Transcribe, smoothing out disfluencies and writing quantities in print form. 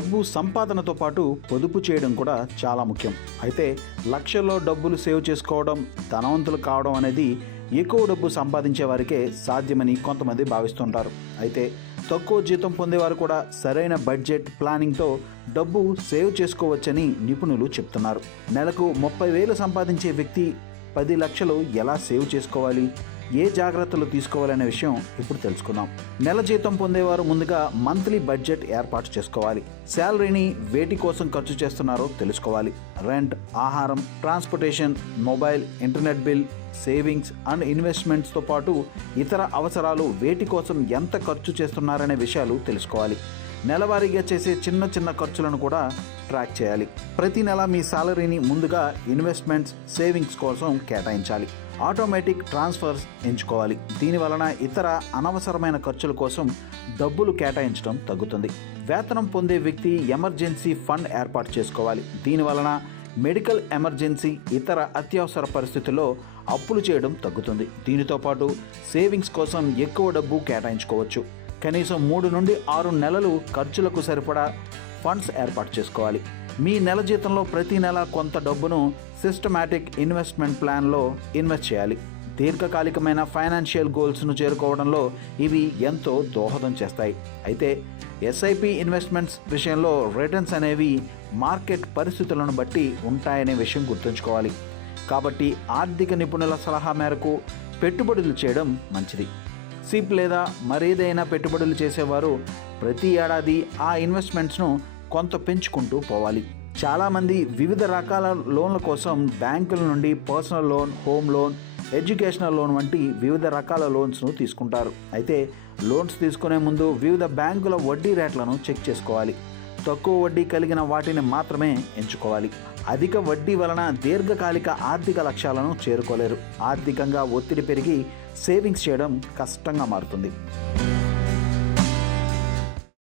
డబ్బు సంపాదనతో పాటు పొదుపు చేయడం కూడా చాలా ముఖ్యం. అయితే లక్షల్లో డబ్బులు సేవ్ చేసుకోవడం, ధనవంతులు కావడం అనేది ఎక్కువ డబ్బు సంపాదించే వారికే సాధ్యమని కొంతమంది భావిస్తుంటారు. అయితే తక్కువ జీతం పొందేవారు కూడా సరైన బడ్జెట్ ప్లానింగ్తో డబ్బు సేవ్ చేసుకోవచ్చని నిపుణులు చెప్తున్నారు. నెలకు 30,000 సంపాదించే వ్యక్తి 10 లక్షలు ఎలా సేవ్ చేసుకోవాలి, ఏ జాగ్రత్తలు తీసుకోవాలనే విషయం ఇప్పుడు తెలుసుకుందాం. నెల జీతం పొందేవారు ముందుగా మంత్లీ బడ్జెట్ ఏర్పాటు చేసుకోవాలి. శాలరీని వేటి కోసం ఖర్చు చేస్తున్నారో తెలుసుకోవాలి. రెంట్, ఆహారం, transportation, mobile, internet bill, savings and ఇన్వెస్ట్మెంట్స్తో పాటు ఇతర అవసరాలు వేటి కోసం ఎంత ఖర్చు చేస్తున్నారనే విషయాలు తెలుసుకోవాలి. నెలవారీగా చేసే చిన్న చిన్న ఖర్చులను కూడా ట్రాక్ చేయాలి. ప్రతి నెల మీ సాలరీని ముందుగా ఇన్వెస్ట్మెంట్స్, సేవింగ్స్ కోసం కేటాయించాలి. ఆటోమేటిక్ ట్రాన్స్ఫర్స్ ఎంచుకోవాలి. దీనివలన ఇతర అనవసరమైన ఖర్చుల కోసం డబ్బులు కేటాయించడం తగ్గుతుంది. వేతనం పొందే వ్యక్తి ఎమర్జెన్సీ ఫండ్ ఏర్పాటు చేసుకోవాలి. దీనివలన మెడికల్ ఎమర్జెన్సీ, ఇతర అత్యవసర పరిస్థితుల్లో అప్పులు చేయడం తగ్గుతుంది. దీనితో పాటు సేవింగ్స్ కోసం ఎక్కువ డబ్బు కేటాయించుకోవచ్చు. కనీసం 3 నుండి 6 నెలలు ఖర్చులకు సరిపడా ఫండ్స్ ఏర్పాటు చేసుకోవాలి. మీ నెల జీతంలో ప్రతి నెల కొంత డబ్బును సిస్టమాటిక్ ఇన్వెస్ట్మెంట్ ప్లాన్లో ఇన్వెస్ట్ చేయాలి. దీర్ఘకాలికమైన ఫైనాన్షియల్ గోల్స్ను చేరుకోవడంలో ఇవి ఎంతో దోహదం చేస్తాయి. అయితే ఎస్ఐపి ఇన్వెస్ట్మెంట్స్ విషయంలో రిటర్న్స్ అనేవి మార్కెట్ పరిస్థితులను బట్టి ఉంటాయనే విషయం గుర్తుంచుకోవాలి. కాబట్టి ఆర్థిక నిపుణుల సలహా మేరకు పెట్టుబడులు చేయడం మంచిది. సిప్ లేదా మరేదైనా పెట్టుబడులు చేసేవారు ప్రతి ఏడాది ఆ ఇన్వెస్ట్మెంట్స్ను కొంత పెంచుకుంటూ పోవాలి. చాలామంది వివిధ రకాల లోన్ల కోసం బ్యాంకుల నుండి personal loan, home loan, educational loan వంటి వివిధ రకాల లోన్స్ను తీసుకుంటారు. అయితే లోన్స్ తీసుకునే ముందు వివిధ బ్యాంకుల వడ్డీ రేట్లను చెక్ చేసుకోవాలి. తక్కువ వడ్డీ కలిగిన వాటిని మాత్రమే ఎంచుకోవాలి. అధిక వడ్డీ వలన దీర్ఘకాలిక ఆర్థిక లక్ష్యాలను చేరుకోలేరు. ఆర్థికంగా ఒత్తిడి పెరిగి సేవింగ్స్ చేయడం కష్టంగా మారుతుంది.